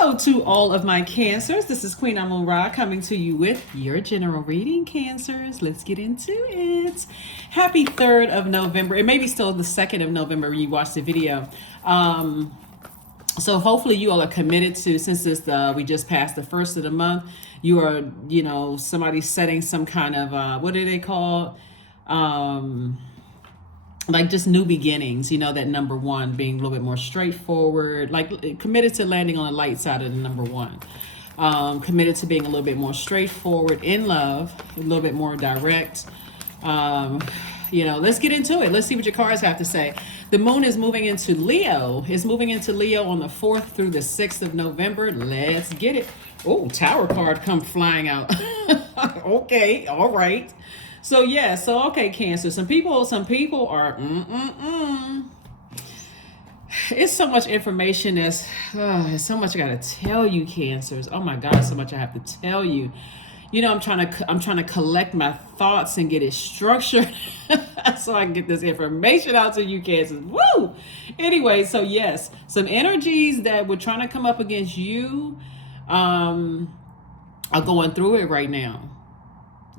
Hello to all of my Cancers. This is Queen Amun Ra coming to you with your general reading, Cancers. Let's get into it. Happy 3rd of November. It may be still the 2nd of November when you watch the video. So hopefully you all are committed to, since we just passed the 1st of the month, you are, somebody setting some kind of, what do they call? Like just new beginnings, that number one being a little bit more straightforward, like committed to landing on the light side of the number one. Committed to being a little bit more straightforward in love, a little bit more direct. Let's get into it. Let's see what your cards have to say. The moon is moving into Leo. It's moving into Leo on the 4th through the 6th of November. Let's get it. Oh, Tower card come flying out. Okay, all right. So okay, Cancer. Some people are It's so much information. There's so much I gotta tell you, Cancers. Oh my God, so much I have to tell you. I'm trying to collect my thoughts and get it structured so I can get this information out to you, Cancers. Woo! Anyway, so yes, some energies that were trying to come up against you are going through it right now.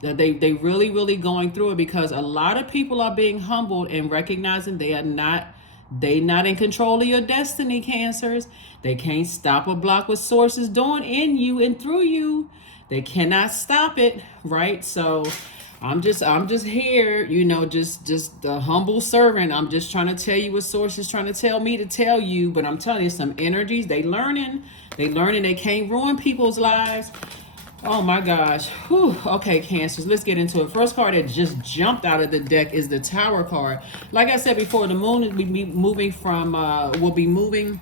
They really going through it because a lot of people are being humbled and recognizing they not in control of your destiny, Cancers. They can't stop or block what Source is doing in you and through you. They cannot stop it, right? So I'm just here, just the humble servant. I'm just trying to tell you what Source is trying to tell me to tell you. But I'm telling you, some energies, they learning. They can't ruin people's lives. Oh my gosh. Whew. Okay, Cancers, let's get into it. First card that just jumped out of the deck is the Tower card. Like I said before, the moon will be moving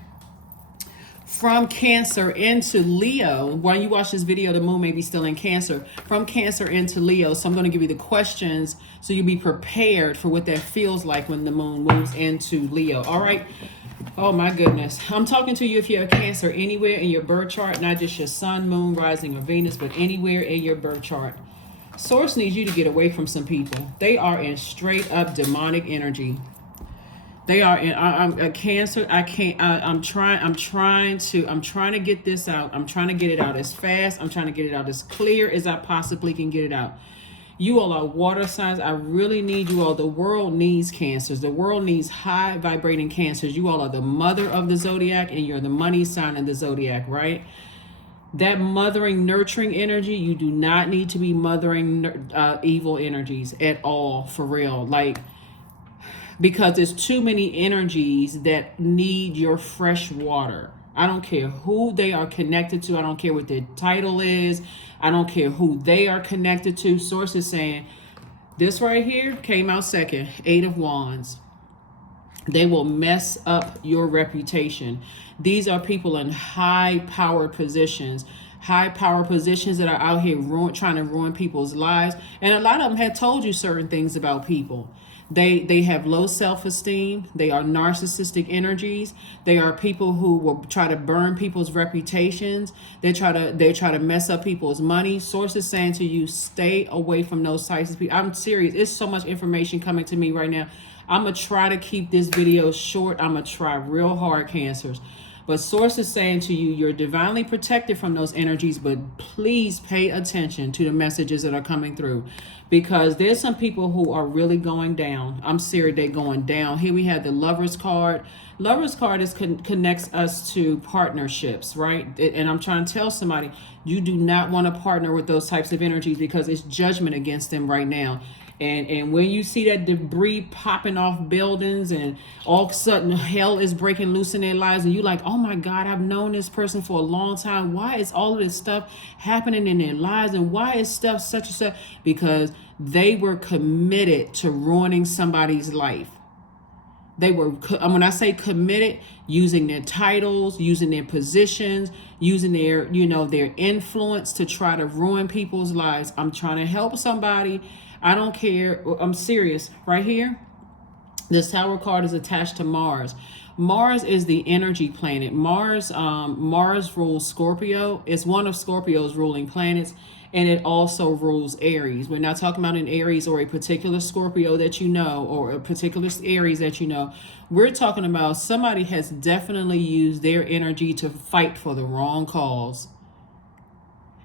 from Cancer into Leo. While you watch this video, the moon may be still in Cancer. From Cancer into Leo. So I'm going to give you the questions so you'll be prepared for what that feels like when the moon moves into Leo. All right. Oh my goodness. I'm talking to you if you have Cancer anywhere in your birth chart, not just your sun, moon, rising, or Venus, but anywhere in your birth chart. Source needs you to get away from some people. They are in straight up demonic energy. They are in a Cancer. I can't. I'm trying to get this out. I'm trying to get it out as fast. I'm trying to get it out as clear as I possibly can get it out. You all are water signs. I really need you all. The world needs Cancers. The world needs high vibrating Cancers. You all are the mother of the Zodiac, and you're the money sign of the Zodiac, right? That mothering, nurturing energy, you do not need to be mothering evil energies at all, for real. Because there's too many energies that need your fresh water. I don't care who they are connected to. I don't care what their title is. I don't care who they are connected to. Source is saying this right here came out second. 8 of Wands. They will mess up your reputation. These are people in high power positions. High power positions that are out here trying to ruin people's lives. And a lot of them had told you certain things about people. They have low self-esteem. They are narcissistic energies. They are people who will try to burn people's reputations. They try to mess up people's money. Source is saying to you, stay away from those types of people. I'm serious. It's so much information coming to me right now. I'm going to try to keep this video short. I'm going to try real hard, Cancers. But Source is saying to you, you're divinely protected from those energies, but please pay attention to the messages that are coming through, because there's some people who are really going down. I'm serious, they're going down. Here we have the Lovers card. Lovers card connects us to partnerships, right? And I'm trying to tell somebody, you do not want to partner with those types of energies because it's judgment against them right now. And when you see that debris popping off buildings and all of a sudden hell is breaking loose in their lives, and you're like, oh my God, I've known this person for a long time. Why is all of this stuff happening in their lives? And why is stuff such and such? Because they were committed to ruining somebody's life. They were, when I say committed, using their titles, using their positions, using their, their influence to try to ruin people's lives. I'm trying to help somebody. I don't care. I'm serious right here. This Tower card is attached to Mars. Mars is the energy planet. Mars rules Scorpio. It's one of Scorpio's ruling planets, and it also rules Aries. We're not talking about an Aries or a particular Scorpio that you know, or a particular Aries that you know. We're talking about somebody has definitely used their energy to fight for the wrong cause.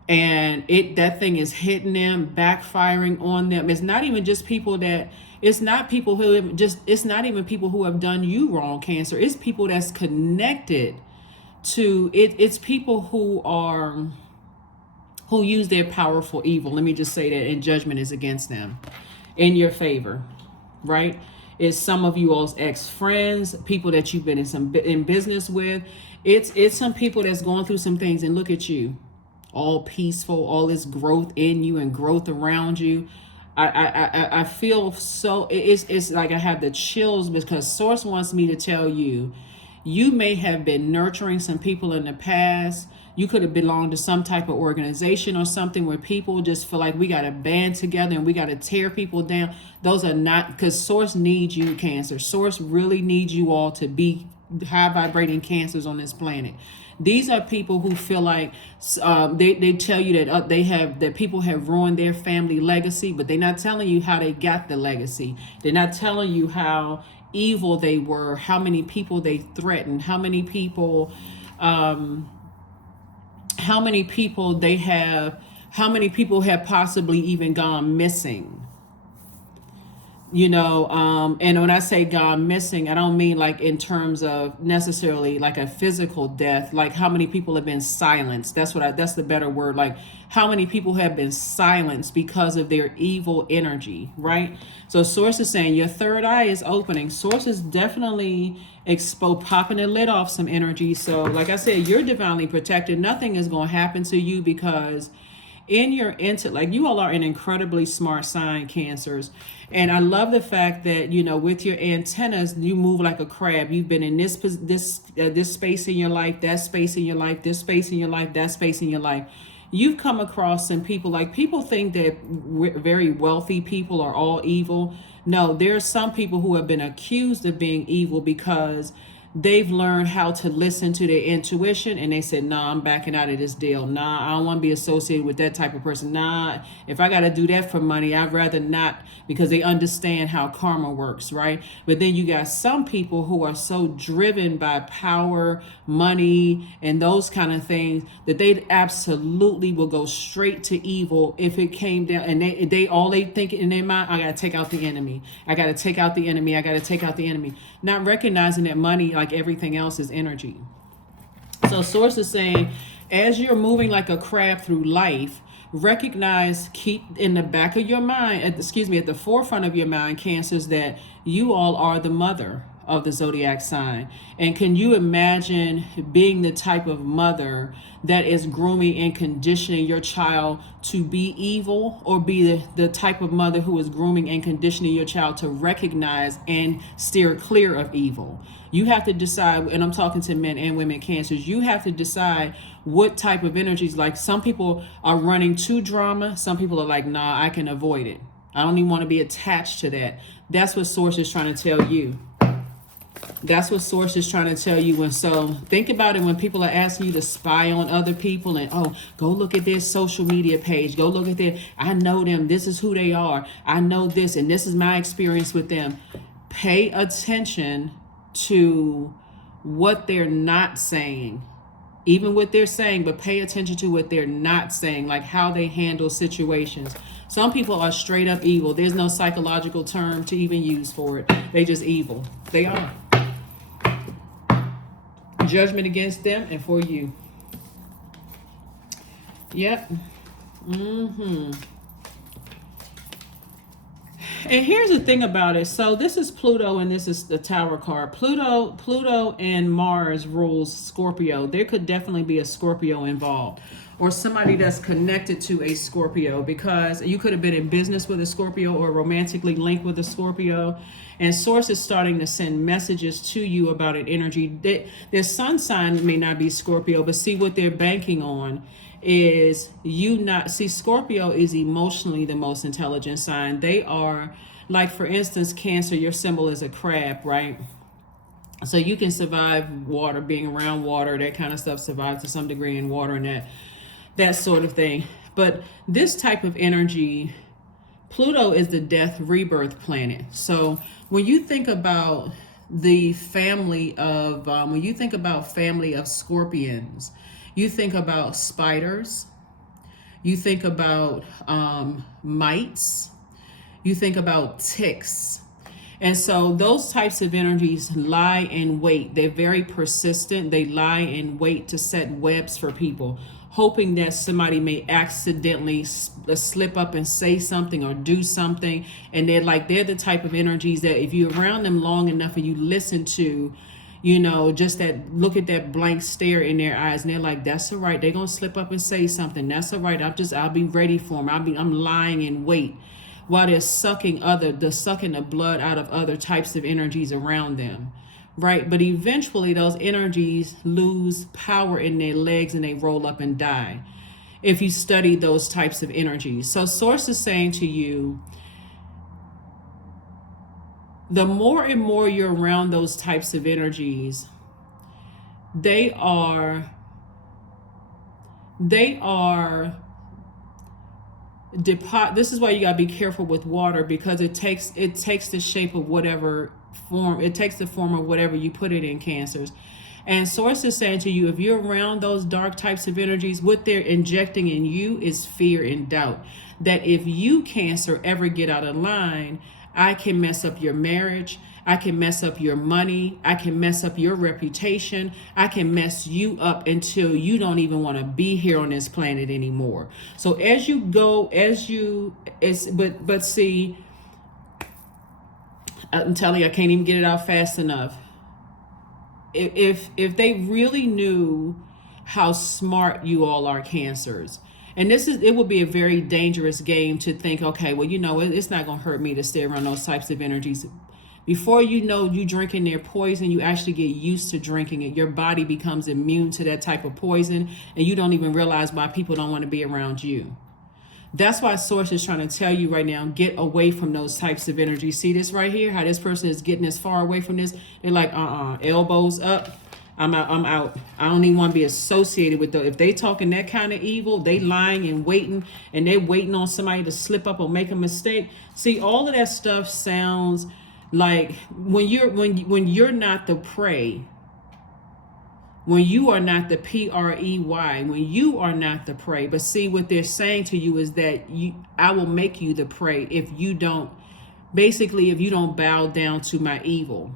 And that thing is hitting them, backfiring on them. It's not even just people that it's not people who have just it's not even people who have done you wrong, Cancer. It's people that's connected to it. It's people who use their power for evil. Let me just say that, and judgment is against them in your favor, right? It's some of you all's ex-friends, people that you've been in business with. It's some people that's going through some things, and look at you, all peaceful, all this growth in you and growth around you. I feel so, it's like I have the chills, because Source wants me to tell you, you may have been nurturing some people in the past. You could have belonged to some type of organization or something where people just feel like we got to band together and we got to tear people down. Those are not, because Source needs you, Cancer. Source really needs you all to be high vibrating Cancers on this planet. These are people who feel like they tell you that that people have ruined their family legacy, but they're not telling you how they got the legacy. They're not telling you how evil they were, how many people they threatened, how many people have possibly even gone missing. And when I say gone missing, I don't mean like in terms of necessarily like a physical death, like how many people have been silenced. That's the better word. Like how many people have been silenced because of their evil energy, right? So Source is saying your third eye is opening. Source is definitely popping the lid off some energy. So like I said, you're divinely protected. Nothing is going to happen to you, because in your intellect, you all are an incredibly smart sign, Cancers. And I love the fact that, with your antennas, you move like a crab. You've been in this space in your life, that space in your life, this space in your life, that space in your life. You've come across some people, like people think that very wealthy people are all evil. No, there are some people who have been accused of being evil because they've learned how to listen to their intuition, and they said, nah, I'm backing out of this deal. Nah, I don't want to be associated with that type of person. Nah, if I got to do that for money, I'd rather not, because they understand how karma works, right? But then you got some people who are so driven by power, money, and those kind of things that they absolutely will go straight to evil if it came down. And they think in their mind, I got to take out the enemy. I got to take out the enemy. I got to take out the enemy. Not recognizing that money, like everything else, is energy. So Source is saying, as you're moving like a crab through life, recognize, keep in the back of your mind, at the forefront of your mind, Cancers, that you all are the mother of the zodiac sign. And can you imagine being the type of mother that is grooming and conditioning your child to be evil, or be the type of mother who is grooming and conditioning your child to recognize and steer clear of evil? You have to decide, and I'm talking to men and women Cancers, you have to decide what type of energies. Like some people are running to drama. Some people are like, nah, I can avoid it. I don't even want to be attached to that. That's what Source is trying to tell you. That's what Source is trying to tell you. And so think about it when people are asking you to spy on other people and, oh, go look at their social media page. Go look at their, I know them. This is who they are. I know this, and this is my experience with them. Pay attention to what they're not saying, even what they're saying, but pay attention to what they're not saying, like how they handle situations. Some people are straight up evil. There's no psychological term to even use for it. They just evil. They are. Judgment against them and for you. Yep. And here's the thing about it. So this is Pluto, and this is the Tower card. Pluto and Mars rules Scorpio. There could definitely be a Scorpio involved, or somebody that's connected to a Scorpio, because you could have been in business with a Scorpio or romantically linked with a Scorpio. And Source is starting to send messages to you about an energy. Their sun sign may not be Scorpio, but see what they're banking on is Scorpio is emotionally the most intelligent sign. They are Like for instance, Cancer, your symbol is a crab, right? So you can survive water, being around water, that kind of stuff, survive to some degree in water and that sort of thing. But this type of energy, Pluto is the death rebirth planet. So when you think about the family of, when you think about family of scorpions, you think about spiders, you think about mites, you think about ticks. And so those types of energies lie in wait. They're very persistent. They lie in wait to set webs for people, hoping that somebody may accidentally slip up and say something or do something. And they're the type of energies that if you're around them long enough and you listen to, you know, just that, look at that blank stare in their eyes, and they're like, that's all right. They're going to slip up and say something. That's all right. I'll be ready for them. I'm lying in wait while they're sucking the blood out of other types of energies around them. Right? But eventually those energies lose power in their legs and they roll up and die if you study those types of energies. So Source is saying to you, the more and more you're around those types of energies, they are this is why you gotta be careful with water, because it takes the shape of whatever form, it takes the form of whatever you put it in, Cancers. And Source is saying to you, if you're around those dark types of energies, what they're injecting in you is fear and doubt. That if you, Cancer, ever get out of line, I can mess up your marriage, I can mess up your money, I can mess up your reputation, I can mess you up until you don't even want to be here on this planet anymore. So as you go, but see, I'm telling you, I can't even get it out fast enough. If they really knew how smart you all are, Cancers, and it would be a very dangerous game to think, okay, well, you know, it's not going to hurt me to stay around those types of energies. Before you know, you drinking their poison, you actually get used to drinking it. Your body becomes immune to that type of poison, and you don't even realize why people don't want to be around you. That's why Source is trying to tell you right now, get away from those types of energies. See this right here, how this person is getting as far away from this? They're like, elbows up. I'm out. I don't even want to be associated with those. If they talking that kind of evil, they lying and waiting, and they're waiting on somebody to slip up or make a mistake. See, all of that stuff sounds like when you're not the prey, when you are not the prey, when you are not the prey. But see, what they're saying to you is that I will make you the prey if you don't bow down to my evil.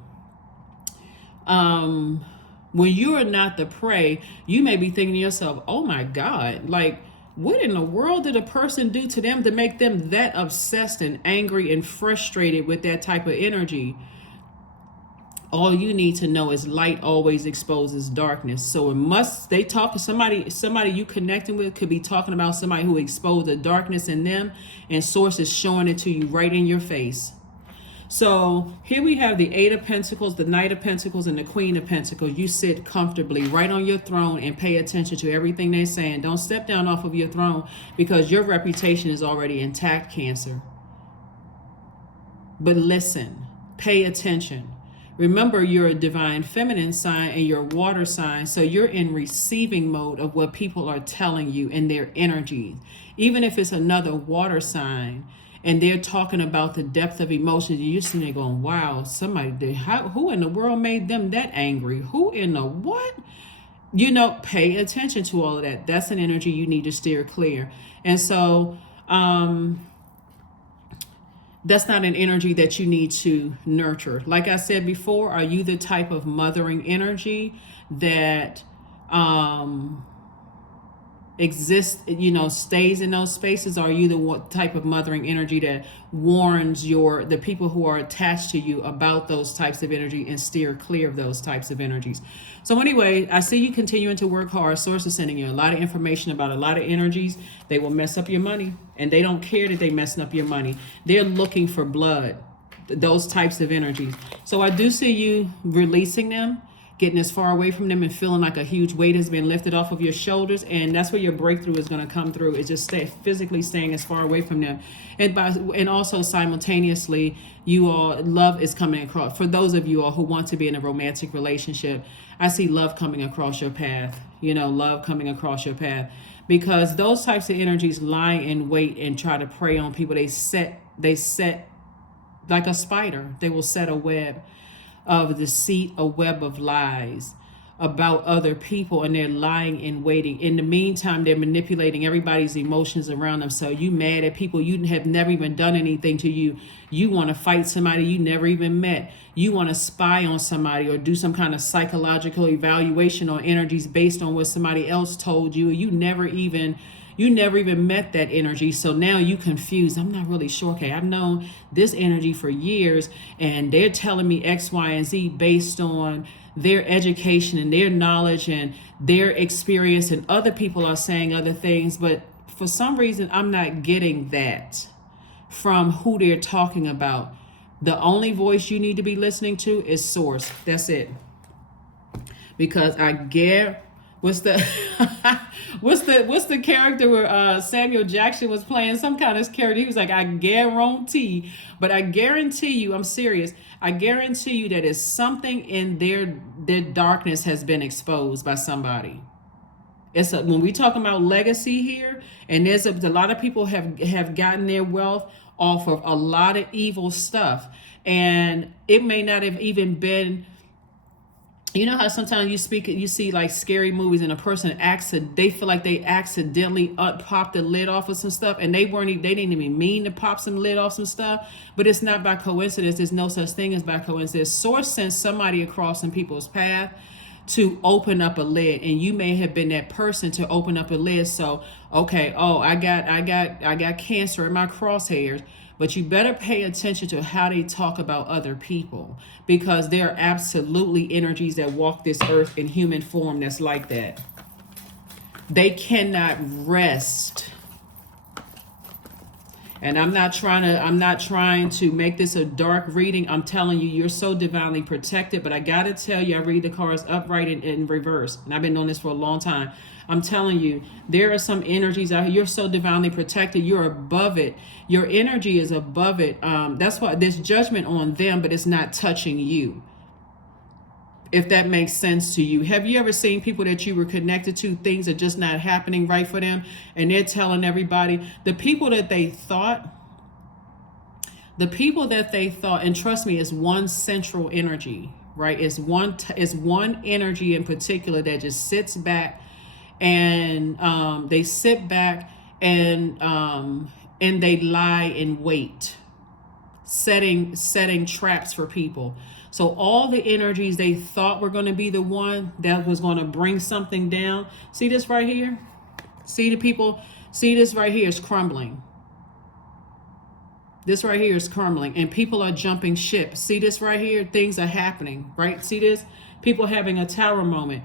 When you are not the prey, you may be thinking to yourself, oh my God, like, what in the world did a person do to them to make them that obsessed and angry and frustrated with that type of energy? All you need to know is light always exposes darkness. So somebody you connecting with could be talking about somebody who exposed the darkness in them, and Source is showing it to you right in your face. So here we have the Eight of Pentacles, the Knight of Pentacles, and the Queen of Pentacles. You sit comfortably right on your throne and pay attention to everything they're saying. Don't step down off of your throne, because your reputation is already intact, Cancer. But listen, pay attention. Remember, you're a divine feminine sign and you're a water sign, so you're in receiving mode of what people are telling you in their energy. Even if it's another water sign, and they're talking about the depth of emotions, you're sitting there going, wow, who in the world made them that angry? Who in the what? You know, pay attention to all of that. That's an energy you need to steer clear. And so that's not an energy that you need to nurture. Like I said before, are you the type of mothering energy that exists, stays in those spaces? Or are you the type of mothering energy that warns the people who are attached to you about those types of energy and steer clear of those types of energies? So anyway, I see you continuing to work hard. Source is sending you a lot of information about a lot of energies. They will mess up your money, and they don't care that they messing up your money. They're looking for blood, those types of energies. So I do see you releasing them. getting as far away from them and feeling like a huge weight has been lifted off of your shoulders. And that's where your breakthrough is going to come through. It's just physically staying as far away from them. And also simultaneously, you all, love is coming across. For those of you all who want to be in a romantic relationship, I see love coming across your path. Love coming across your path. Because those types of energies lie in wait and try to prey on people. They set like a spider. They will set a web of deceit, a web of lies about other people, and they're lying in waiting. In the meantime, they're manipulating everybody's emotions around them. So you mad at people you have never even done anything to you. You want to fight somebody you never even met. You want to spy on somebody or do some kind of psychological evaluation on energies based on what somebody else told you. You never even met that energy. So now you confused. I'm not really sure. Okay, I've known this energy for years and they're telling me X, Y, and Z based on their education and their knowledge and their experience, and other people are saying other things. But for some reason, I'm not getting that from who they're talking about. The only voice you need to be listening to is source. That's it. Because I get what's the character where Samuel Jackson was playing some kind of character. He was like, I guarantee you, I'm serious. I guarantee you that it's something in their darkness has been exposed by somebody. When we talk about legacy here, and there's a lot of people have gotten their wealth off of a lot of evil stuff, and it may not have even been. You know how sometimes you see like scary movies and a person they feel like they accidentally popped the lid off of some stuff, and they didn't even mean to pop some lid off some stuff, but it's not by coincidence. There's no such thing as by coincidence. Source sends somebody across in people's path to open up a lid, and you may have been that person to open up a lid. So, okay, I got cancer in my crosshairs. But you better pay attention to how they talk about other people, because there are absolutely energies that walk this earth in human form that's like that. They cannot rest. And I'm not trying to make this a dark reading. I'm telling you, you're so divinely protected. But I got to tell you, I read the cards upright and in reverse. And I've been doing this for a long time. I'm telling you, there are some energies out here. You're so divinely protected. You're above it. Your energy is above it. That's why there's judgment on them, but it's not touching you. If that makes sense to you. Have you ever seen people that you were connected to, things are just not happening right for them, and they're telling everybody, the people that they thought, and trust me, it's one central energy, right? It's one energy in particular that just sits back, and they sit back and they lie in wait, setting traps for people. So all the energies they thought were going to be the one that was going to bring something down. See this right here? See this right here is crumbling. This right here is crumbling, and people are jumping ship. See this right here? Things are happening, right? See this? People having a tower moment.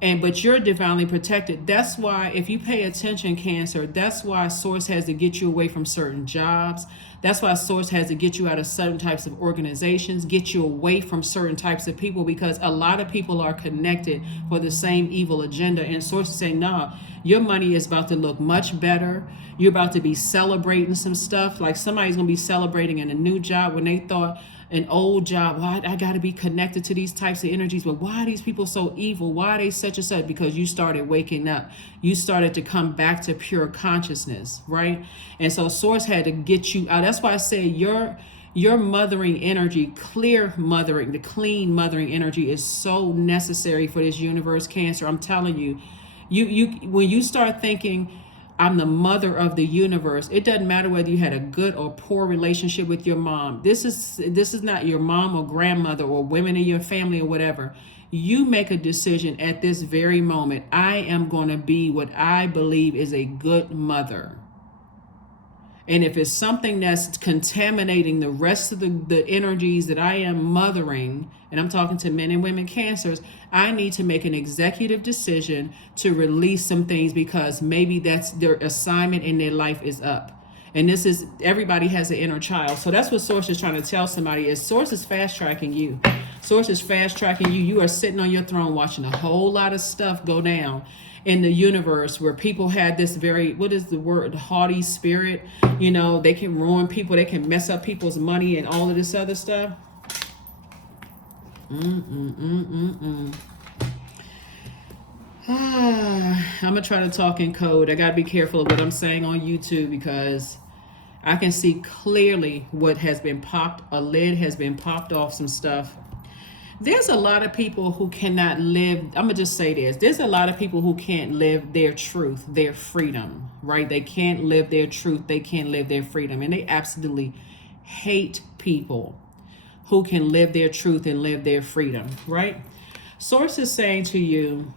But you're divinely protected. That's why, if you pay attention, Cancer, that's why Source has to get you away from certain jobs. That's why Source has to get you out of certain types of organizations, get you away from certain types of people, because a lot of people are connected for the same evil agenda. And Source is saying, nah, your money is about to look much better. You're about to be celebrating some stuff. Like somebody's going to be celebrating in a new job when they thought an old job, well, I got to be connected to these types of energies, but why are these people so evil? Why are they such and such? Because you started waking up. You started to come back to pure consciousness, right? And so Source had to get you out. That's why I say your mothering energy, clear mothering, the clean mothering energy is so necessary for this universe, Cancer. I'm telling you, when you start thinking, I'm the mother of the universe. It doesn't matter whether you had a good or poor relationship with your mom. This is not your mom or grandmother or women in your family or whatever. You make a decision at this very moment. I am going to be what I believe is a good mother. And if it's something that's contaminating the rest of the energies that I am mothering, and I'm talking to men and women Cancers, I need to make an executive decision to release some things, because maybe that's their assignment in their life is up. And this is, everybody has an inner child. So that's what Source is trying to tell somebody, is Source is fast tracking you. Source is fast tracking you. You are sitting on your throne watching a whole lot of stuff go down in the universe where people had this very, what is the word, haughty spirit. You know, they can ruin people. They can mess up people's money and all of this other stuff. I'm going to try to talk in code. I got to be careful of what I'm saying on YouTube because I can see clearly what has been popped. A lid has been popped off some stuff. There's a lot of people who cannot live. I'm going to just say this. There's a lot of people who can't live their truth, their freedom, right? They can't live their truth. They can't live their freedom. And they absolutely hate people who can live their truth and live their freedom, right? Source is saying to you,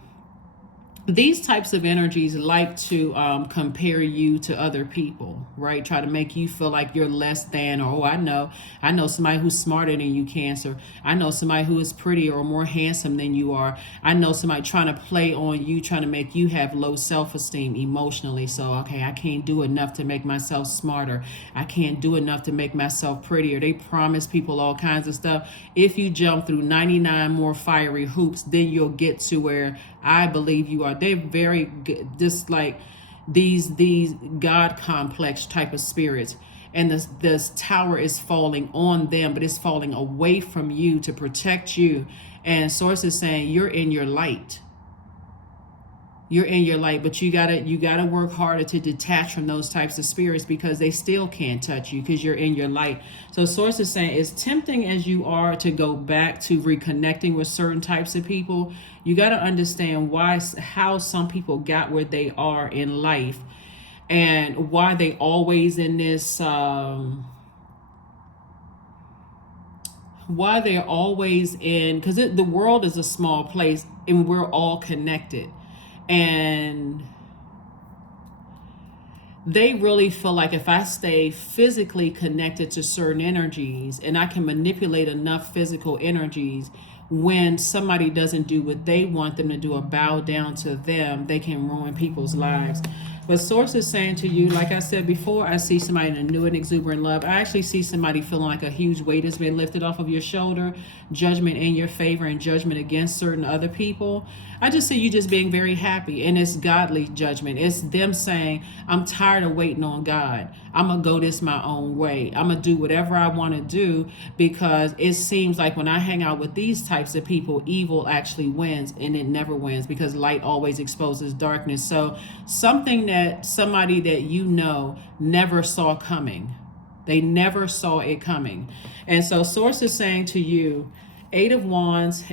these types of energies like to compare you to other people, right? Try to make you feel like you're less than, or, oh, I know somebody who's smarter than you, Cancer. I know somebody who is prettier or more handsome than you are. I know somebody trying to play on you, trying to make you have low self-esteem emotionally. So, okay, I can't do enough to make myself smarter. I can't do enough to make myself prettier. They promise people all kinds of stuff. If you jump through 99 more fiery hoops, then you'll get to where I believe you are. They're very good, just like these God complex type of spirits. And this tower is falling on them, but it's falling away from you to protect you. And Source is saying you're in your light. You're in your light, but you gotta work harder to detach from those types of spirits because they still can't touch you because you're in your light. So Source is saying, as tempting as you are to go back to reconnecting with certain types of people, you got to understand how some people got where they are in life and why they always in this, why they're always in, because the world is a small place and we're all connected. And they really feel like if I stay physically connected to certain energies and I can manipulate enough physical energies, when somebody doesn't do what they want them to do or bow down to them, they can ruin people's lives. But Source is saying to you, like I said before, I see somebody in a new and exuberant love. I actually see somebody feeling like a huge weight has been lifted off of your shoulder, judgment in your favor and judgment against certain other people. I just see you just being very happy, and it's godly judgment. It's them saying, I'm tired of waiting on God. I'm going to go this my own way. I'm going to do whatever I want to do because it seems like when I hang out with these types of people, evil actually wins, and it never wins because light always exposes darkness. So something that somebody that you know never saw coming. They never saw it coming. And so Source is saying to you, Eight of Wands,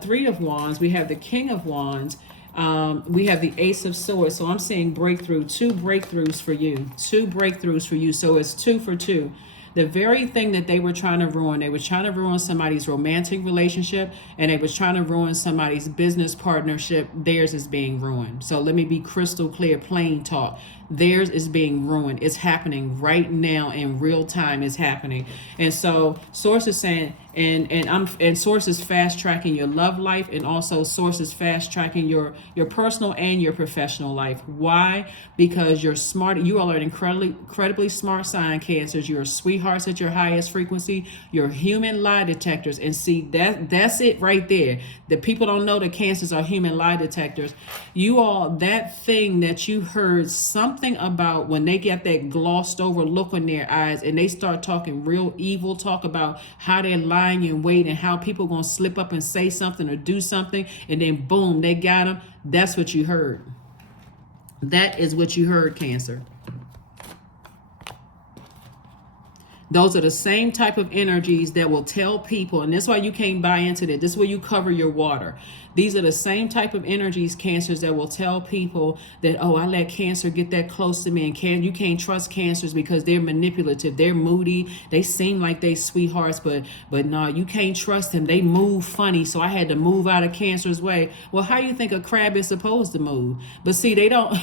Three of Wands, we have the King of Wands, we have the Ace of Swords. So I'm seeing breakthrough, 2 breakthroughs for you, 2 breakthroughs for you. So it's 2 for 2. The very thing that they were trying to ruin, they were trying to ruin somebody's romantic relationship and they was trying to ruin somebody's business partnership. Theirs is being ruined. So let me be crystal clear, plain talk. Theirs is being ruined. It's happening right now in real time. It's happening. And so Source is saying, and Source is fast tracking your love life, and also Source is fast tracking your personal and your professional life. Why? Because you're smart. You all are an incredibly smart sign, Cancers. You're sweethearts at your highest frequency. You're human lie detectors. And see, that's it right there. The people don't know that Cancers are human lie detectors. You all, that thing that you heard something about when they get that glossed over look in their eyes and they start talking real evil talk about how they're lying in wait and how people gonna slip up and say something or do something, and then boom, they got them. That's what you heard. That is what you heard, Cancer. Those are the same type of energies that will tell people, and that's why you can't buy into that. This is where you cover your water. These are the same type of energies, Cancers, that will tell people that, oh, I let Cancer get that close to me, and you can't trust Cancers because they're manipulative, they're moody, they seem like they sweethearts, but no, you can't trust them. They move funny, so I had to move out of Cancer's way. Well, how you think a crab is supposed to move? But see, they don't.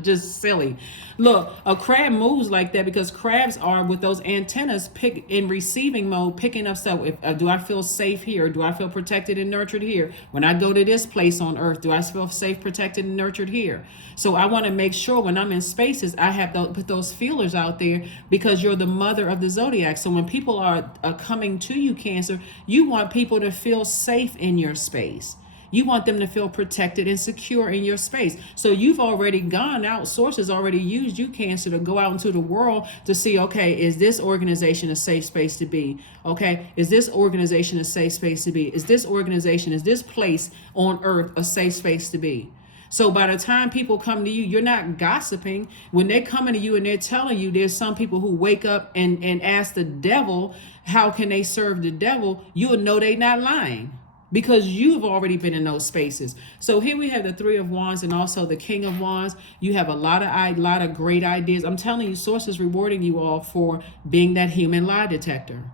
Just silly. Look, a crab moves like that because crabs are with those antennas pick in receiving mode, picking up stuff. If do I feel safe here? Do I feel protected and nurtured here? When I go to this place on earth, do I feel safe, protected, and nurtured here? So I want to make sure when I'm in spaces, I have to put those feelers out there because you're the mother of the zodiac. So when people are coming to you, Cancer, you want people to feel safe in your space. You want them to feel protected and secure in your space. So you've already gone out. Sources already used you, Cancer, to go out into the world to see, okay, is this organization a safe space to be? Okay, is this organization a safe space to be? Is this organization, is this place on earth a safe space to be? So by the time people come to you, you're not gossiping. When they're coming to you and they're telling you, there's some people who wake up and ask the devil, how can they serve the devil? You'll know they're not lying, because you've already been in those spaces. So here we have the Three of Wands and also the King of Wands. You have a lot of great ideas. I'm telling you, sources rewarding you all for being that human lie detector.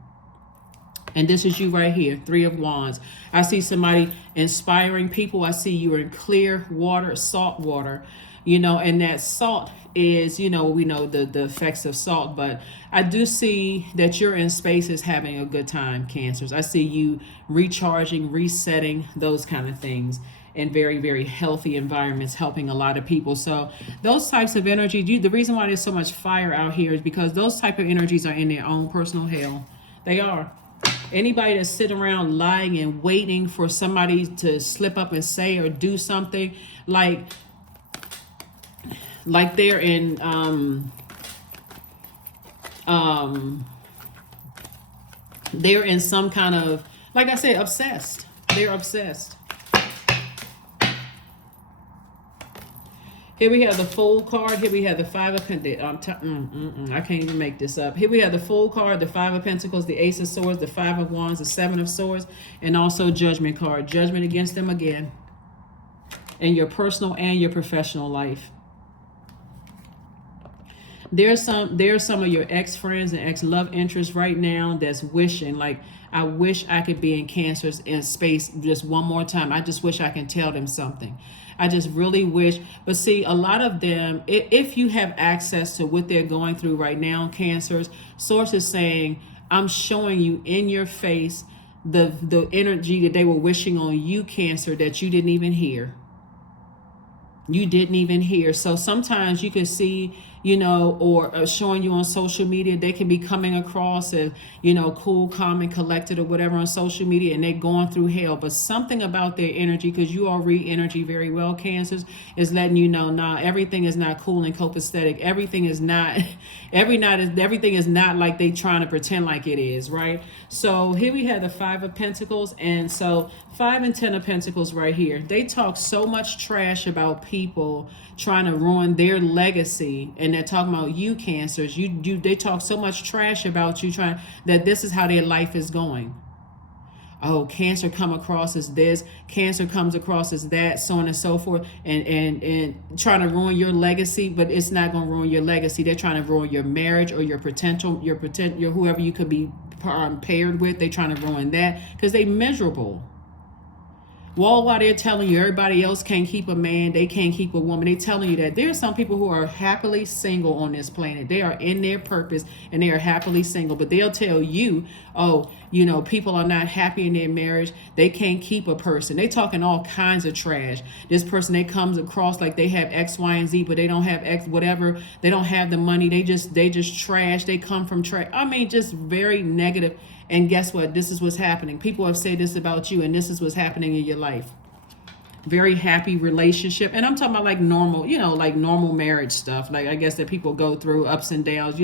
And this is you right here, Three of Wands. I see somebody inspiring people. I see you in clear water, salt water, and that salt is, we know the effects of salt, but I do see that you're in spaces having a good time, Cancers. I see you recharging, resetting, those kind of things in very, very healthy environments, helping a lot of people. So those types of energy, the reason why there's so much fire out here is because those type of energies are in their own personal hell. They are. Anybody that's sitting around lying and waiting for somebody to slip up and say or do something, like they're in they're in some kind of, like I said, obsessed. They're obsessed. Here we have the Fool card. Here we have the Five of Pentacles. I can't even make this up. Here we have the Fool card, the Five of Pentacles, the Ace of Swords, the Five of Wands, the Seven of Swords, and also Judgment card. Judgment against them again in your personal and your professional life. There's some of your ex-friends and ex-love interests right now that's wishing, like, I wish I could be in Cancer's in space just one more time. I just wish I can tell them something. I just really wish. But see, a lot of them, if you have access to what they're going through right now, Cancers, Source is saying, I'm showing you in your face the energy that they were wishing on you, Cancer, that you didn't even hear. You didn't even hear. So sometimes you can see, or showing you on social media, they can be coming across as, cool, calm, and collected or whatever on social media, and they're going through hell. But something about their energy, because you all read energy very well, Cancers, is letting you know, everything is not cool and copacetic. Everything is not, everything is not like they trying to pretend like it is, right? So here we have the Five of Pentacles, and so 5 and 10 of Pentacles right here. They talk so much trash about people trying to ruin their legacy, and they're talking about you, Cancers. They talk so much trash about you, trying that this is how their life is going. Oh, Cancer come across as this, Cancer comes across as that, so on and so forth, and trying to ruin your legacy, but it's not going to ruin your legacy. They're trying to ruin your marriage or your whoever you could be paired with. They're trying to ruin that because they miserable. While they're telling you everybody else can't keep a man, they can't keep a woman, they're telling you that there are some people who are happily single on this planet. They are in their purpose and they are happily single, but they'll tell you, people are not happy in their marriage. They can't keep a person. They talking all kinds of trash. This person, they comes across like they have X, Y, and Z, but they don't have X, whatever. They don't have the money. They just trash. They come from trash. I mean, just very negative. And guess what? This is what's happening. People have said this about you, and this is what's happening in your life. Very happy relationship. And I'm talking about like normal, like normal marriage stuff. Like, I guess that people go through ups and downs.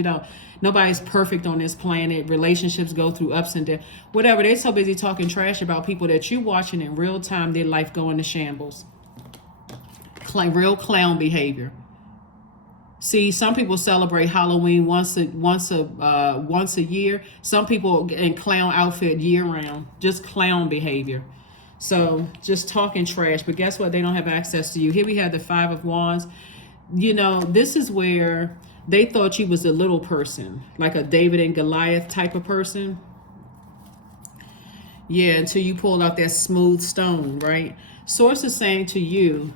Nobody's perfect on this planet. Relationships go through ups and downs. Whatever. They're so busy talking trash about people that you're watching in real time, their life go into shambles. Real clown behavior. See, some people celebrate Halloween once a year. Some people in clown outfit year round, just clown behavior. So just talking trash. But guess what? They don't have access to you. Here we have the Five of Wands. This is where they thought you was a little person, like a David and Goliath type of person. Yeah, until you pulled out that smooth stone, right? Source is saying to you,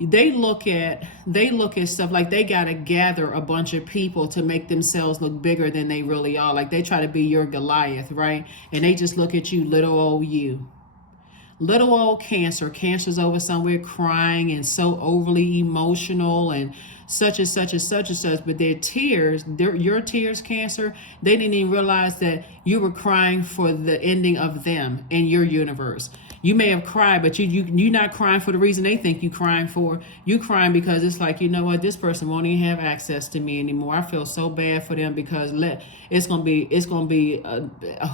They look at stuff like they got to gather a bunch of people to make themselves look bigger than they really are. Like they try to be your Goliath, right? And they just look at you, little old you. Little old Cancer's over somewhere crying and so overly emotional and such and such and such and such. But their tears, your tears, Cancer, they didn't even realize that you were crying for the ending of them in your universe. You may have cried, but you're not crying for the reason they think you crying for. You crying because it's like, you know what, this person won't even have access to me anymore. I feel so bad for them because it's gonna be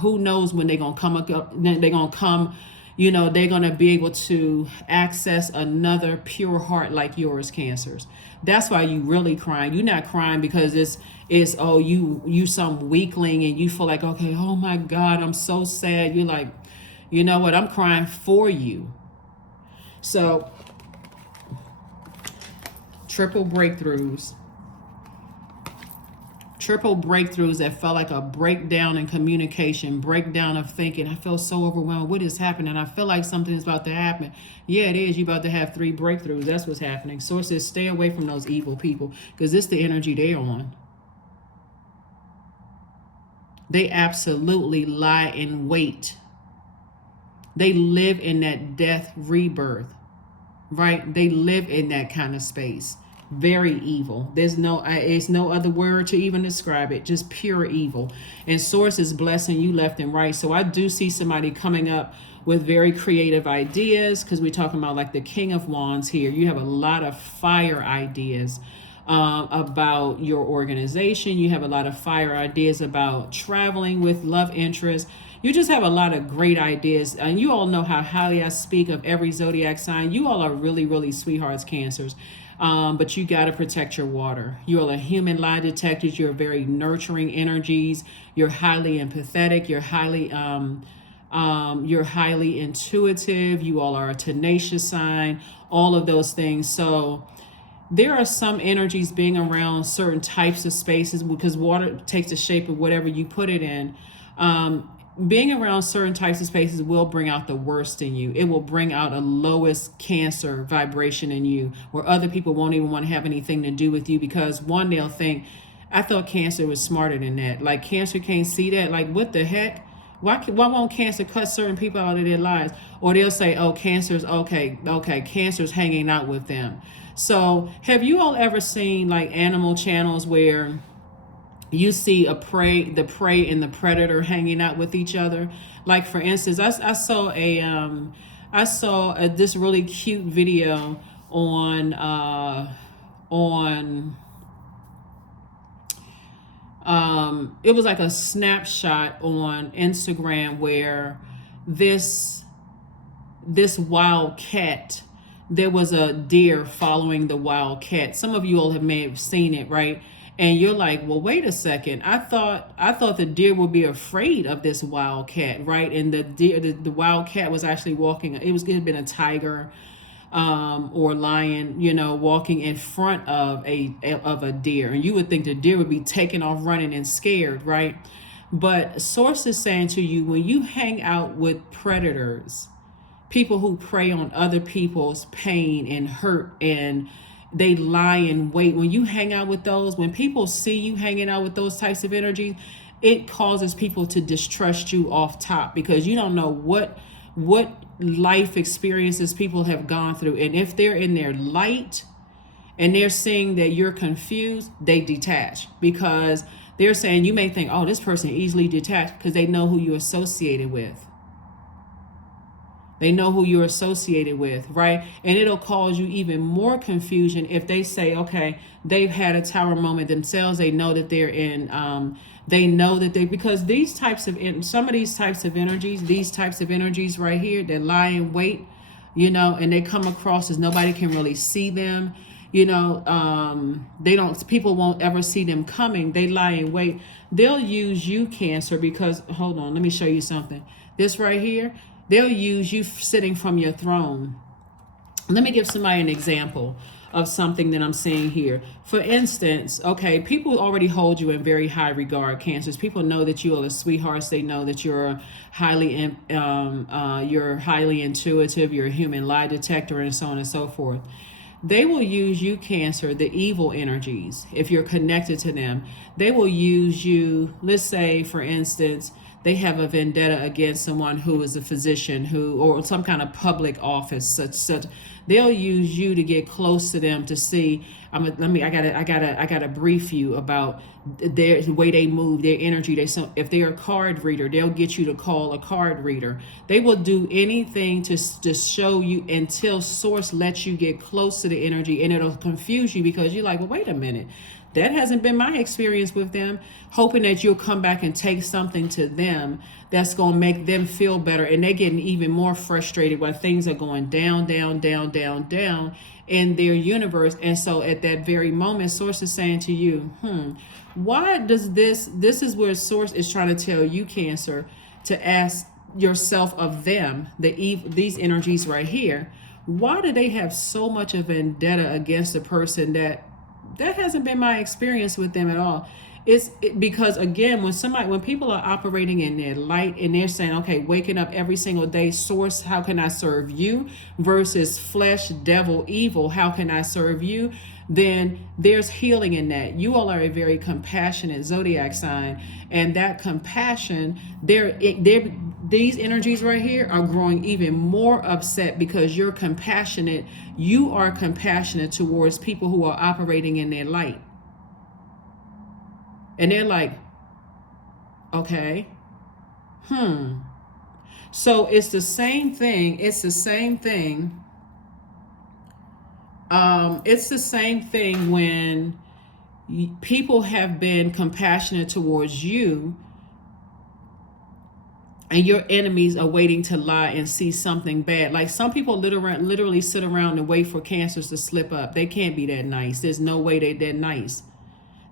who knows when they're gonna come up. They're gonna come. They're going to be able to access another pure heart like yours, Cancers. That's why you really crying. You're not crying because it's oh, you some weakling and you feel like, okay, oh my God, I'm so sad. You're like, you know what? I'm crying for you. So, triple breakthroughs that felt like a breakdown in communication, breakdown of thinking. I feel so overwhelmed. What is happening? I feel like something is about to happen. Yeah, it is. You're about to have 3 breakthroughs. That's what's happening. Sources, stay away from those evil people because it's the energy they're on. They absolutely lie in wait. They live in that death rebirth, right? They live in that kind of space. Very evil. It's no other word to even describe it. Just pure evil. And source is blessing you left and right. So I do see somebody coming up with very creative ideas because we're talking about like the King of Wands here. You have a lot of fire ideas about your organization. You have a lot of fire ideas about traveling with love interests. You just have a lot of great ideas. And you all know how highly I speak of every zodiac sign. You all are really, really sweethearts, Cancers. But you got to protect your water. You're a human lie detector. You're very nurturing energies. You're highly empathetic. You're highly intuitive. You all are a tenacious sign. All of those things. So there are some energies being around certain types of spaces because water takes the shape of whatever you put it in. Being around certain types of spaces will bring out the worst in you. It will bring out a lowest Cancer vibration in you where other people won't even want to have anything to do with you because one, they'll think, I thought Cancer was smarter than that. Like Cancer can't see that. Like what the heck? Why won't Cancer cut certain people out of their lives? Or they'll say, oh, Cancer's okay, Cancer's hanging out with them. So have you all ever seen like animal channels where you see the prey and the predator hanging out with each other? Like for instance, I saw this really cute video on it was like a snapshot on Instagram where this wild cat, there was a deer following the wild cat. Some of you all may have seen it, right? And you're like, well, wait a second. I thought the deer would be afraid of this wild cat, right? And the wild cat was actually walking. It had been a tiger, or lion, walking in front of a deer, and you would think the deer would be taking off running and scared, right? But source is saying to you, when you hang out with predators, people who prey on other people's pain and hurt and they lie in wait. When you hang out with those, when people see you hanging out with those types of energies, it causes people to distrust you off top because you don't know what life experiences people have gone through. And if they're in their light and they're seeing that you're confused, they detach because they're saying, you may think, oh, this person easily detached because they know who you're associated with. They know who you're associated with, right? And it'll cause you even more confusion if they say, okay, they've had a tower moment themselves. They know that they're in, because some of these types of energies right here, that lie in wait, and they come across as nobody can really see them. People won't ever see them coming. They lie in wait. They'll use you, Cancer, because, hold on, let me show you something. This right here, they'll use you sitting from your throne. Let me give somebody an example of something that I'm seeing here. For instance, okay, people already hold you in very high regard, Cancers. People know that you are a sweetheart. They know that you're highly intuitive, you're a human lie detector, and so on and so forth. they will use you, Cancer, the evil energies, if you're connected to them. They will use you. Let's say, for instance, they have a vendetta against someone who is a physician, who, or some kind of public office, such. They'll use you to get close to them to see. I gotta brief you about the way they move, their energy. If they're a card reader, they'll get you to call a card reader. They will do anything to show you until source lets you get close to the energy, and it'll confuse you because you're like, well, wait a minute. That hasn't been my experience with them. Hoping that you'll come back and take something to them that's going to make them feel better. And they're getting even more frustrated when things are going down, down, down, down, down in their universe. And so at that very moment, Source is saying to you, why does this is where Source is trying to tell you, Cancer, to ask yourself of them, these energies right here. Why do they have so much of vendetta against a person that hasn't been my experience with them at all? Because again, when people are operating in their light and they're saying, okay, waking up every single day, Source, how can I serve you? Versus flesh, devil, evil, how can I serve you? Then there's healing in that. You all are a very compassionate zodiac sign, and that compassion, these energies right here are growing even more upset because you're compassionate. You are compassionate towards people who are operating in their light. And they're like, okay, So it's the same thing. It's the same thing. It's the same thing when people have been compassionate towards you, and your enemies are waiting to lie and see something bad. Like some people literally sit around and wait for Cancers to slip up. They can't be that nice. There's no way they're that nice.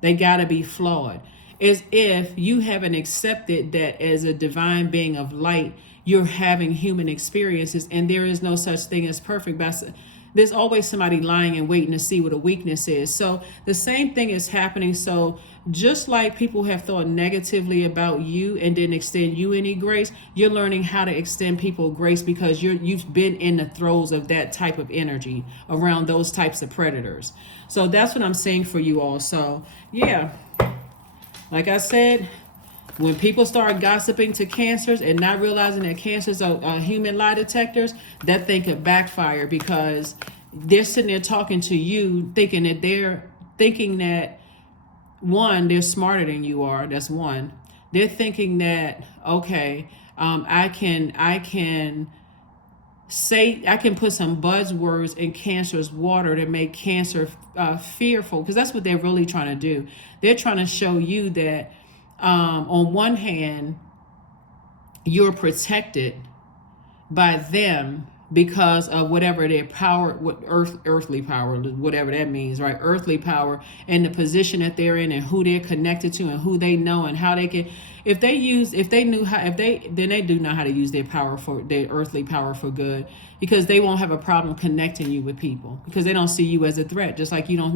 They gotta be flawed. As if you haven't accepted that as a divine being of light, you're having human experiences, and there is no such thing as perfect. There's always somebody lying and waiting to see what a weakness is. So the same thing is happening. So just like people have thought negatively about you and didn't extend you any grace, you're learning how to extend people grace because you've been in the throes of that type of energy around those types of predators. So that's what I'm saying for you all. So yeah, like I said, when people start gossiping to Cancers and not realizing that Cancers are human lie detectors, that thing could backfire because they're sitting there talking to you thinking that one, they're smarter than you are. That's one. They're thinking that, okay, I can put some buzzwords in Cancer's water to make Cancer fearful, because that's what they're really trying to do. They're trying to show you that on one hand, you're protected by them because of whatever their power, earthly power, whatever that means, right? Earthly power and the position that they're in and who they're connected to and who they know and how they can, then they do know how to use their earthly power for good, because they won't have a problem connecting you with people because they don't see you as a threat. Just like you don't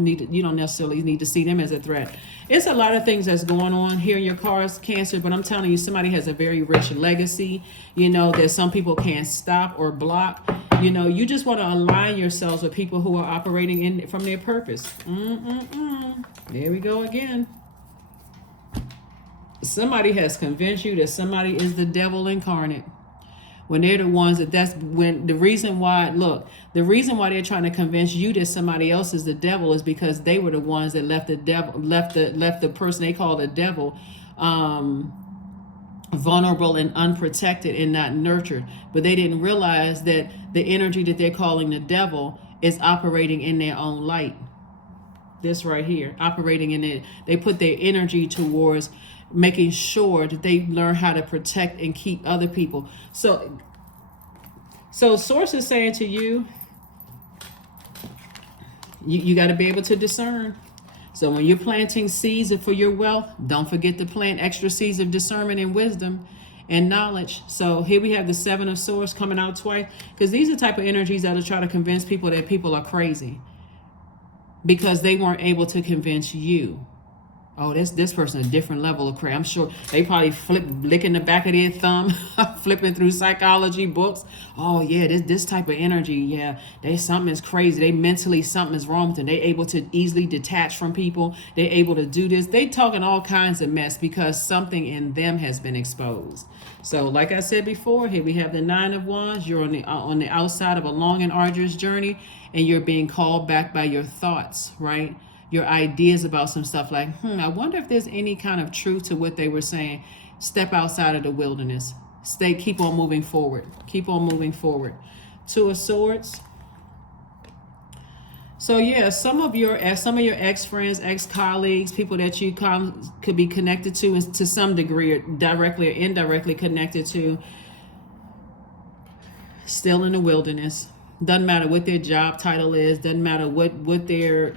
necessarily need to see them as a threat. It's a lot of things that's going on here in your cards, Cancer, but I'm telling you, somebody has a very rich legacy, that some people can't stop or block. You just want to align yourselves with people who are operating from their purpose. There we go again. Somebody has convinced you that somebody is the devil incarnate, when they're the ones the reason why they're trying to convince you that somebody else is the devil is because they were the ones that left the person they call the devil vulnerable and unprotected and not nurtured. But they didn't realize that the energy that they're calling the devil is operating in their own light. This right here, operating in it. They put their energy towards making sure that they learn how to protect and keep other people. So Source is saying to you, you got to be able to discern. So when you're planting seeds for your wealth, don't forget to plant extra seeds of discernment and wisdom and knowledge. So here we have the Seven of Swords coming out twice, because these are the type of energies that will try to convince people that people are crazy because they weren't able to convince you. Oh, this person a different level of crazy. I'm sure they probably licking the back of their thumb, flipping through psychology books. Oh yeah, this type of energy, yeah, something is crazy. They mentally something is wrong with them. They able to easily detach from people. They able to do this. They talking all kinds of mess because something in them has been exposed. So, like I said before, here we have the Nine of Wands. You're on the outside of a long and arduous journey, and you're being called back by your thoughts, right? Your ideas about some stuff like, I wonder if there's any kind of truth to what they were saying. Step outside of the wilderness. Keep on moving forward. Keep on moving forward. Two of Swords. So yeah, some of your ex-friends, ex-colleagues, people that you could be connected to some degree, or directly or indirectly connected to, still in the wilderness. Doesn't matter what their job title is. Doesn't matter what their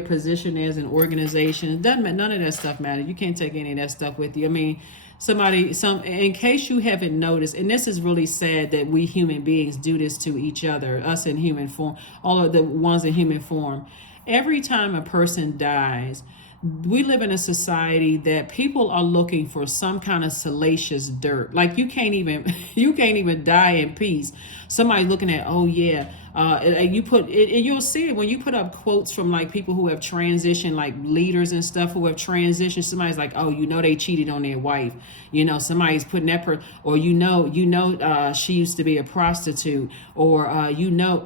position is in organization. Doesn't matter. None of that stuff matters. You can't take any of that stuff with you. I mean, in case you haven't noticed, and this is really sad that we human beings do this to each other, us in human form, all of the ones in human form. Every time a person dies, we live in a society that people are looking for some kind of salacious dirt. Like you can't even die in peace. Somebody's looking at, oh yeah, and you'll see it when you put up quotes from like people who have transitioned, like leaders and stuff who have transitioned. Somebody's like, oh, they cheated on their wife. Somebody's putting or she used to be a prostitute, or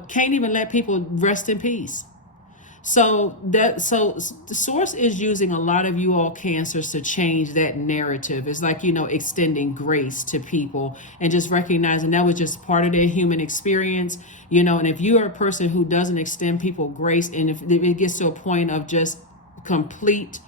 can't even let people rest in peace. So the source is using a lot of you all Cancers to change that narrative. It's like, extending grace to people and just recognizing that was just part of their human experience, and if you are a person who doesn't extend people grace, and if it gets to a point of just complete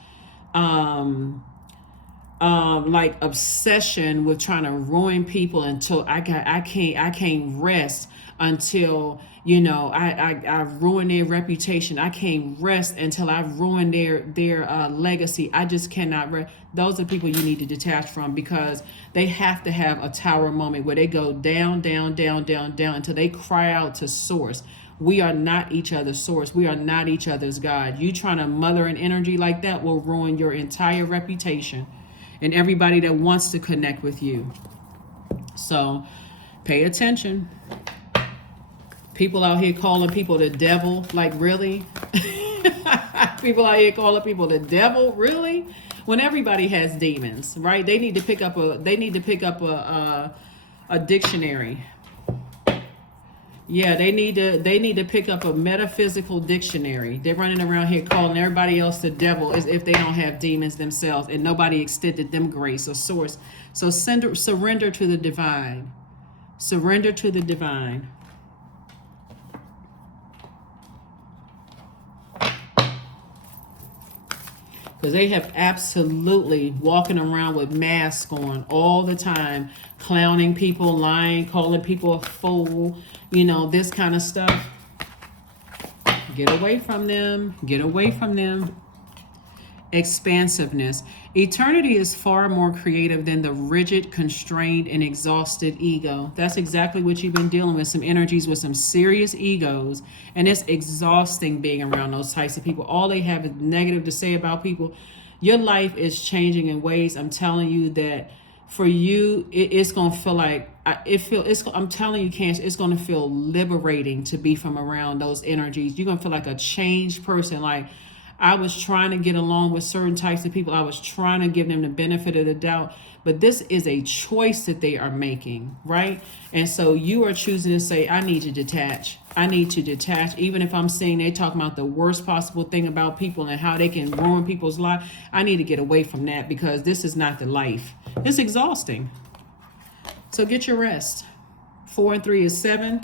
like obsession with trying to ruin people until I can't rest until I ruin their reputation. I can't rest until I've ruined their legacy. I just cannot rest. Those are people you need to detach from, because they have to have a tower moment where they go down, down, down, down, down until they cry out to source. We are not each other's source. We are not each other's God. You trying to mother an energy like that will ruin your entire reputation and everybody that wants to connect with you. So pay attention. People out here calling people the devil, like really? People out here calling people the devil, really? When everybody has demons, right? They need to pick up a dictionary. Yeah, they need to pick up a metaphysical dictionary. They're running around here calling everybody else the devil as if they don't have demons themselves, and nobody extended them grace or source. So surrender to the divine. Surrender to the divine. Because they have absolutely walking around with masks on all the time, clowning people, lying, calling people a fool, this kind of stuff. Get away from them. Get away from them. Expansiveness. Eternity is far more creative than the rigid, constrained, and exhausted ego. That's exactly what you've been dealing with. Some energies with some serious egos. And it's exhausting being around those types of people. All they have is negative to say about people. Your life is changing in ways, I'm telling you, that for you, it's going to feel like, I'm telling you, Cancer, it's going to feel liberating to be from around those energies. You're going to feel like a changed person. Like, I was trying to get along with certain types of people. I was trying to give them the benefit of the doubt. But this is a choice that they are making, right? And so you are choosing to say, I need to detach. I need to detach. Even if I'm seeing they talking about the worst possible thing about people and how they can ruin people's life, I need to get away from that, because this is not the life. It's exhausting. So get your rest. 4 and 3 is 7.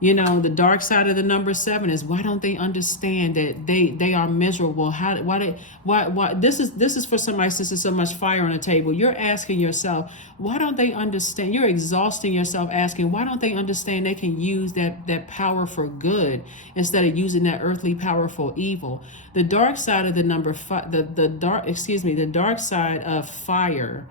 The dark side of the number 7 is, why don't they understand that they are miserable? Why this is for somebody, since there's so much fire on the table. You're asking yourself, why don't they understand? You're exhausting yourself asking, why don't they understand they can use that power for good instead of using that earthly power for evil? The dark side of the number the dark side of fire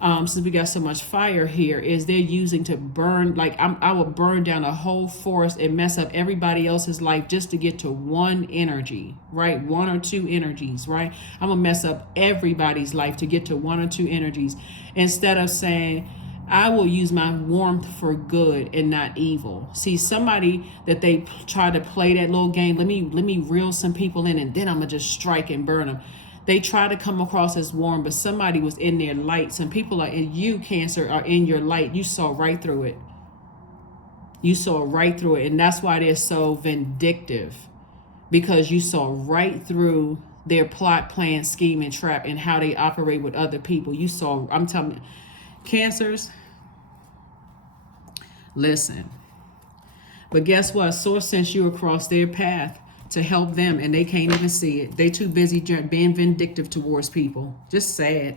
since we got so much fire here, is they're using to burn, like I will burn down a whole forest and mess up everybody else's life just to get to one energy, right? One or two energies, right? I'm gonna mess up everybody's life to get to one or two energies, instead of saying, I will use my warmth for good and not evil. See, somebody that they try to play that little game, let me reel some people in and then I'm gonna just strike and burn them. They try to come across as warm, but somebody was in their light. Some people are in you, Cancer, are in your light. You saw right through it. You saw right through it. And that's why they're so vindictive, because you saw right through their plot, plan, scheme, and trap, and how they operate with other people. You saw, I'm telling you, Cancers, listen. But guess what? Source sent you across their path to help them, and they can't even see it. They too busy being vindictive towards people. Just sad.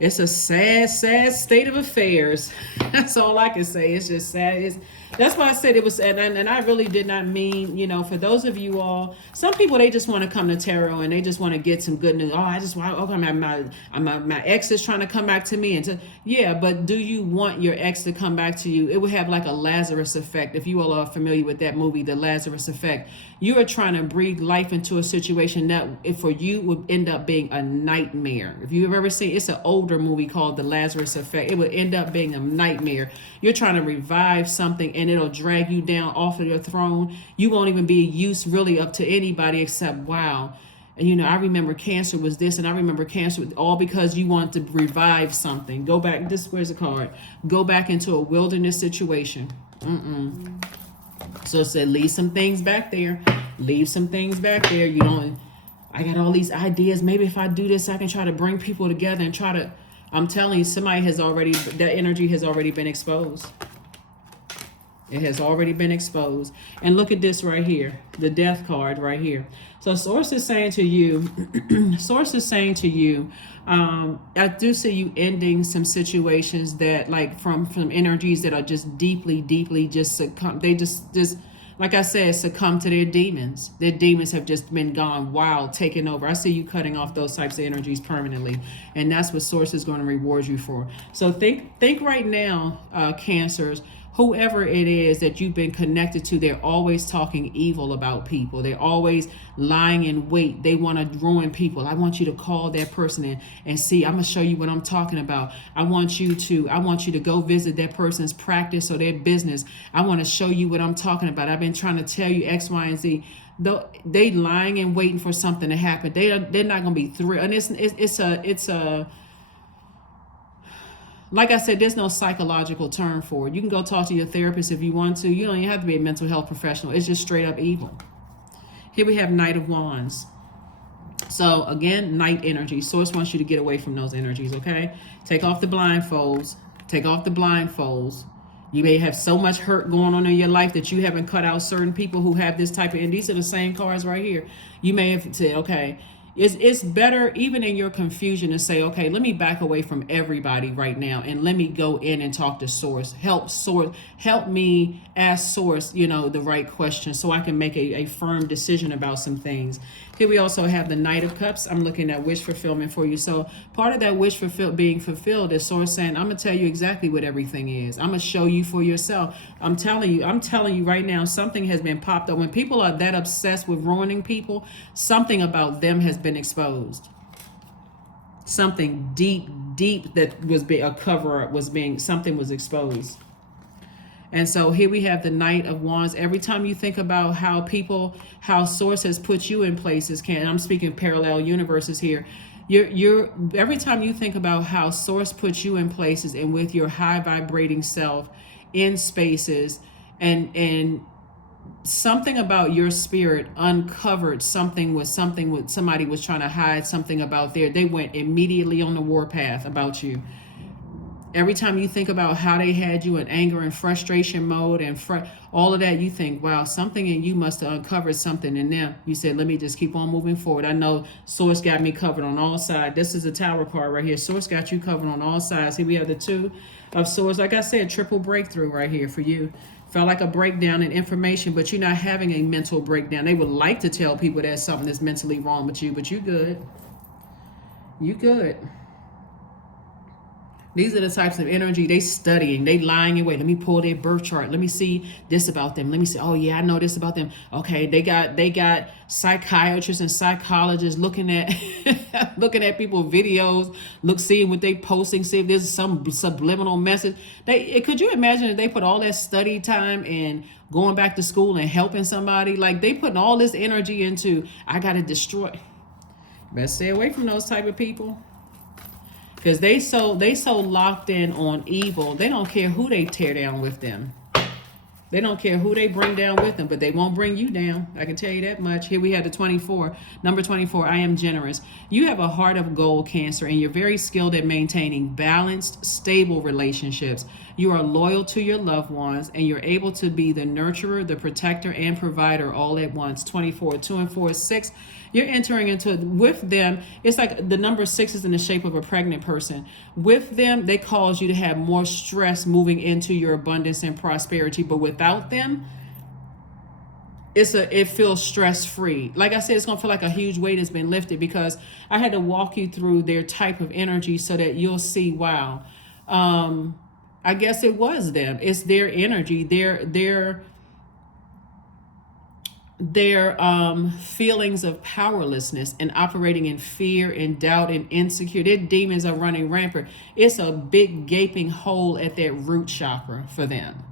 It's a sad, sad state of affairs. That's all I can say. It's just sad. That's why I said it was, and I really did not mean, for those of you all, some people, they just want to come to tarot and they just want to get some good news. Oh, I just want, okay, my ex is trying to come back to me. Yeah, but do you want your ex to come back to you? It would have like a Lazarus effect. If you all are familiar with that movie, The Lazarus Effect, you are trying to breathe life into a situation that for you would end up being a nightmare. If you've ever seen, it's an older movie called The Lazarus Effect. It would end up being a nightmare. You're trying to revive something and it'll drag you down off of your throne. You won't even be use really up to anybody except, wow. And I remember Cancer was this, and I remember Cancer, all because you want to revive something. Go back, where's the card? Go back into a wilderness situation. So it said, leave some things back there. Leave some things back there. I got all these ideas. Maybe if I do this, I can try to bring people together and try to, I'm telling you, that energy has already been exposed. It has already been exposed. And look at this right here, the death card right here. So Source is saying to you, I do see you ending some situations that, like, from energies that are just deeply, deeply just succumb. They just like I said, succumb to their demons. Their demons have just been gone wild, taking over. I see you cutting off those types of energies permanently. And that's what Source is going to reward you for. So think right now, Cancers, whoever it is that you've been connected to, they're always talking evil about people. They're always lying in wait. They want to ruin people. I want you to call that person in and see, I'm going to show you what I'm talking about. I want you to go visit that person's practice or their business. I want to show you what I'm talking about. I've been trying to tell you X, Y, and Z. Though they lying and waiting for something to happen. They're not going to be thrilled. And it's a like I said, there's no psychological term for it. You can go talk to your therapist if you want to. You don't even have to be a mental health professional. It's just straight up evil. Here we have Knight of Wands. So again, night energy. Source wants you to get away from those energies, okay? Take off the blindfolds. You may have so much hurt going on in your life that you haven't cut out certain people who have this type of, and these are the same cards right here. You may have said, okay, it's better even in your confusion to say, okay, let me back away from everybody right now and let me go in and talk to Source. Help me ask Source, the right question so I can make a firm decision about some things. Here we also have the Knight of Cups. I'm looking at wish fulfillment for you. So part of that wish being fulfilled is Source saying, I'm going to tell you exactly what everything is. I'm going to show you for yourself. I'm telling you right now, something has been popped up. When people are that obsessed with ruining people, something about them has been exposed. Something deep that was a cover-up something was exposed. And so here we have the Knight of Wands. Every time you think about how Source has put you in places, I'm speaking parallel universes here. Every time you think about how Source puts you in places and with your high vibrating self in spaces, and something about your spirit uncovered somebody was trying to hide something about they went immediately on the warpath about you. Every time you think about how they had you in anger and frustration mode and all of that, you think, wow, something in you must have uncovered something in them. You said, let me just keep on moving forward. I know Source got me covered on all sides. This is a Tower card right here. Source got you covered on all sides. Here we have the Two of Swords. Like I said, triple breakthrough right here for you. Felt like a breakdown in information, but you're not having a mental breakdown. They would like to tell people there's something that's mentally wrong with you, but you good. You good. These are the types of energy they studying, they lying away. Let me pull their birth chart. Let me see this about them. Let me see. Oh yeah, I know this about them. Okay, they got psychiatrists and psychologists looking at looking at people's videos, seeing what they posting, see if there's some subliminal message. Could you imagine if they put all that study time and going back to school and helping somebody? Like they putting all this energy into, I gotta destroy. Better stay away from those type of people. Because they so locked in on evil, they don't care who they tear down with them. They don't care who they bring down with them, but they won't bring you down. I can tell you that much. Here we have the 24. Number 24, I am generous. You have a heart of gold, Cancer, and you're very skilled at maintaining balanced, stable relationships. You are loyal to your loved ones, and you're able to be the nurturer, the protector, and provider all at once. 24, 2 and 4, 6. You're entering into, with them, it's like the number 6 is in the shape of a pregnant person. With them, they cause you to have more stress moving into your abundance and prosperity. But without them, it feels stress-free. Like I said, it's going to feel like a huge weight has been lifted, because I had to walk you through their type of energy so that you'll see, wow, I guess it was them. It's their energy, their feelings of powerlessness and operating in fear and doubt and insecurity. Their demons are running rampant. It's a big gaping hole at that root chakra for them.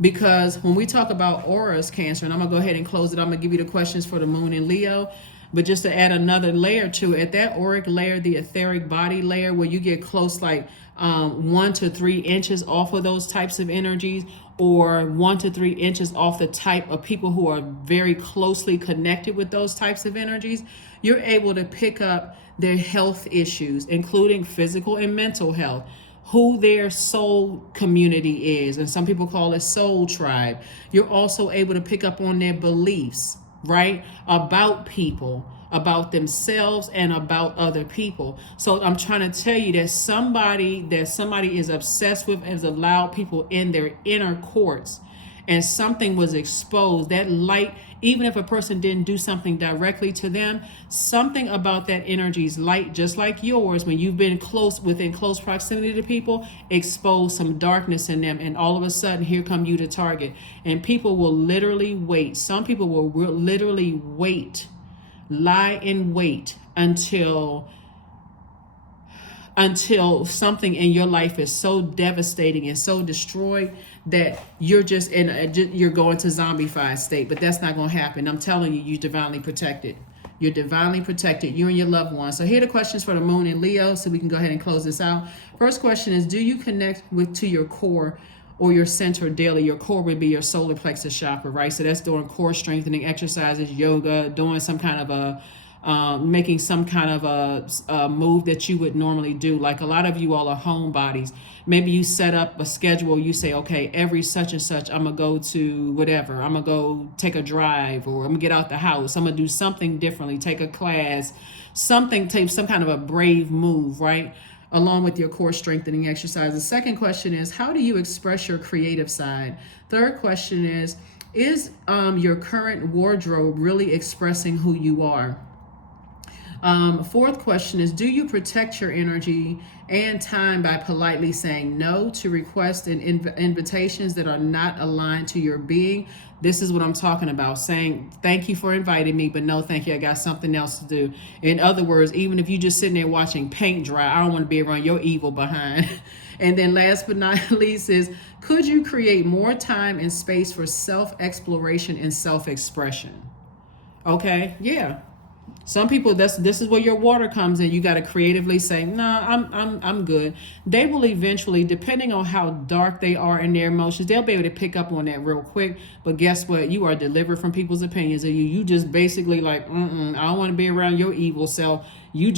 Because when we talk about auras, Cancer, and I'm going to go ahead and close it. I'm going to give you the questions for the moon and Leo. But just to add another layer to it, that auric layer, the etheric body layer, where you get close like 1 to 3 inches off of those types of energies, or 1 to 3 inches off the type of people who are very closely connected with those types of energies, you're able to pick up their health issues, including physical and mental health, who their soul community is, and some people call it soul tribe. You're also able to pick up on their beliefs, right, about people, about themselves, and about other people. So I'm trying to tell you that somebody is obsessed with has allowed people in their inner courts, and something was exposed. That light, even if a person didn't do something directly to them, something about that energy's light, just like yours, when you've been within close proximity to people, expose some darkness in them, and all of a sudden, here come you to target. And people will literally wait. Some people will literally wait, lie in wait until something in your life is so devastating and so destroyed that you're just you're going to zombified state. But that's not going to happen. I'm telling you, you're divinely protected. You're divinely protected, you and your loved ones. So here are the questions for the moon and Leo, so we can go ahead and close this out. First question is, do you connect to your core or your center daily? Your core would be your solar plexus chakra, right? So that's doing core strengthening exercises, yoga, doing some kind of making some kind of a move that you would normally do. Like a lot of you all are homebodies. Maybe you set up a schedule. You say, okay, every such and such, I'm going to go to whatever. I'm going to go take a drive, or I'm going to get out the house. I'm going to do something differently, take a class, take some kind of a brave move, right? Along with your core strengthening exercise. The second question is, how do you express your creative side? Third question is your current wardrobe really expressing who you are? Fourth question is, do you protect your energy and time by politely saying no to requests and invitations that are not aligned to your being? This is what I'm talking about, saying thank you for inviting me, but no thank you, I got something else to do. In other words, even if you're just sitting there watching paint dry, I don't want to be around your evil behind. And then last but not least is, could you create more time and space for self-exploration and self-expression? Okay, yeah. Some people, this is where your water comes in. You got to creatively say, nah, I'm good. They will eventually, depending on how dark they are in their emotions, they'll be able to pick up on that real quick. But guess what? You are delivered from people's opinions of you. You just basically like, I don't want to be around your evil self. You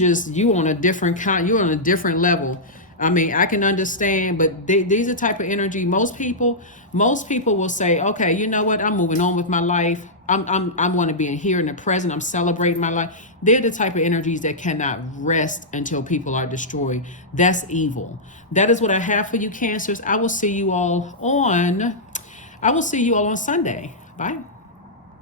on a different you're on a different level. I mean, I can understand, but these are type of energy. Most people will say, okay, you know what? I'm moving on with my life. I want to be in here in the present. I'm celebrating my life. They're the type of energies that cannot rest until people are destroyed. That's evil. That is what I have for you, Cancers. I will see you all on Sunday. Bye.